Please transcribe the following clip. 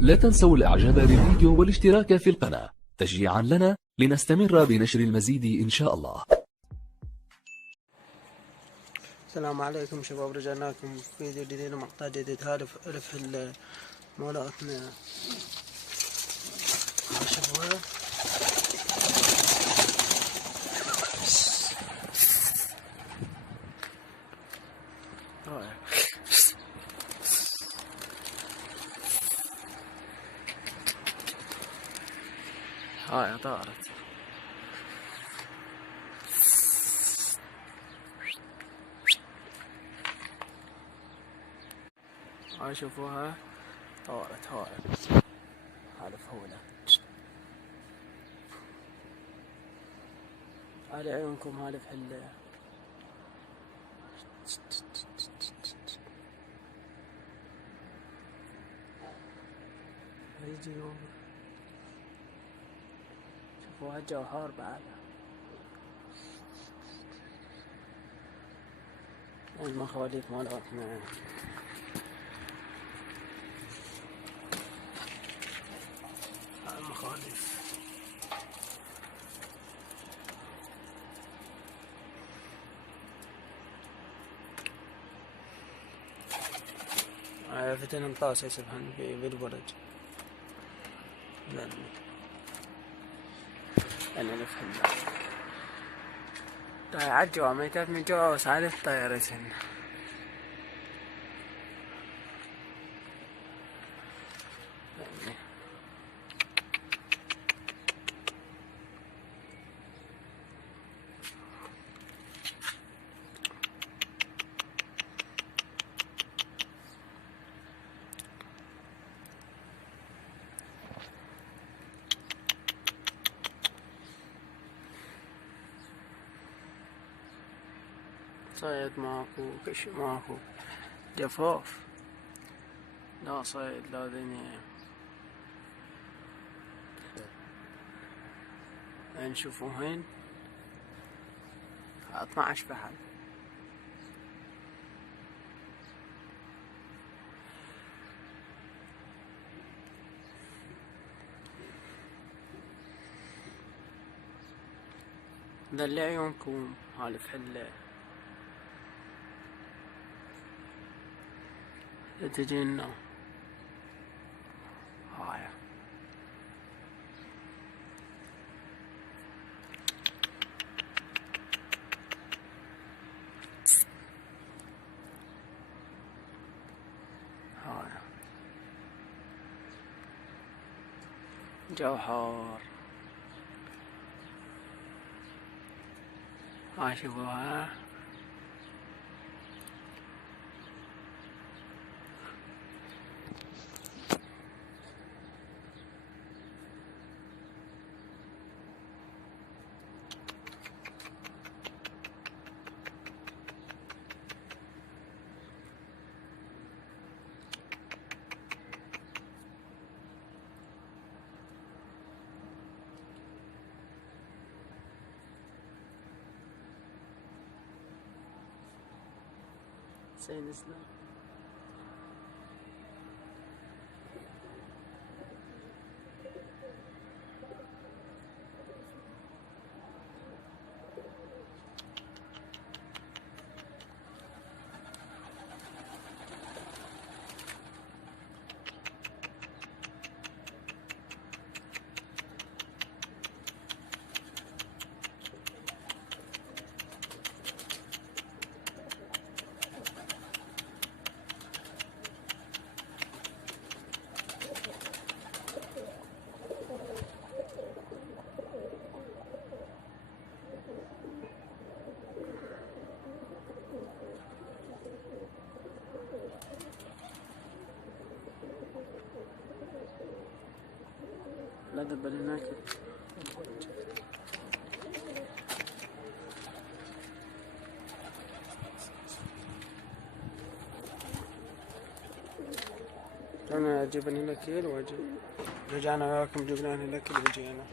لا تنسوا الإعجاب بالفيديو والاشتراك في القناة تشجيعا لنا لنستمر بنشر المزيد إن شاء الله. السلام عليكم شباب، رجعنا لكم فيديو جديد ومقطع جديد. هذا رفع مولاتنا شوفوها. هاي طارت. هاي شوفوها طارت. هاي فهولة. هاي عيونكم هاي بحلة. يجي شوفوها الجوهر بعد. المخاليف مالتنا المخاليف. فتن انطاس يسبحن بالبرج. أنا نفهم طيب عجوا ميتات من جوا وسعادة طيارتهن. صيد ماكو، كش ماكو، جفاف، لا صيد لا دنيا. نشوفوا هين 12 فحل. دلي عيونكم هاي الفحلة تجينا. هاي جوهر. هاي شوفوها. سينزل لا دبل هناك. أنا جبني الأكل وأجي رجعنا وياكم جبنا الأكل وجينا.